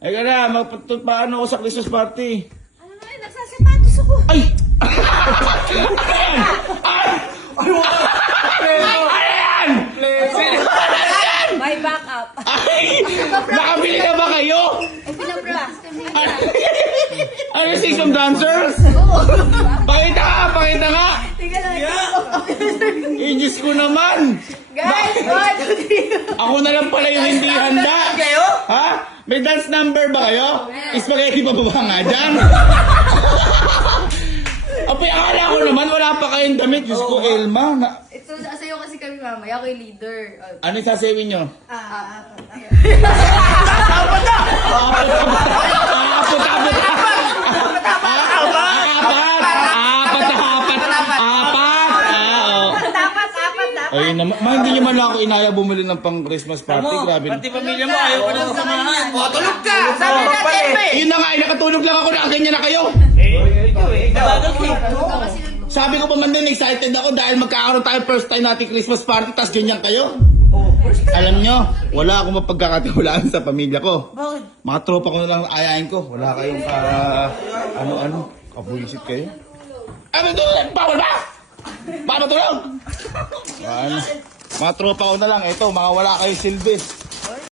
Ay ka na, paano ako sa Christmas party? Ano nga yun, nagsasapatos ako. Ay! Ay! Ano yan? May backup. Ay! Nakabili na ba kayo? Eh, pinapractice kami. Ano yung system dancers? Pakita nga, pakita nga! Tingnan lang. Diyos ko naman! Guys, 1, 2, 3. Ako na lang pala yung hindi handa. Kayo? Ha? May dance number ba kayo? Spaghetti pa ba nga dyan? Apay, akala ko naman wala pa kayong damit. Diyos ko, Elma. Ito, sa'yo kasi kami mamaya. Ako yung leader. Ano yung sasawin nyo? Dapat. Ayun naman. Hindi nyo man lang ako inaya bumili ng pang Christmas party. Grabe. Pati pamilya mo, ayaw ko nang samahan. O, tulog ka! Sabi na Yun na nga, nakatulog lang ako. Nakaganyan na kayo. Ikaw eh, kabagal ka. Sabi ko pa man din, excited ako dahil magkakaroon tayo first time natin Christmas party, tas ganyan kayo. Alam nyo, wala akong mapagkakatiwalaan sa pamilya ko. Bakit? Mga tropa ko na lang ayayin ko. Wala kayong ano-ano. Kabulisit kayo. Ano ito? Bawal ba? Bawal matulog? Ano? Mga tropa ko na lang. Ito, mga wala kayong silbi.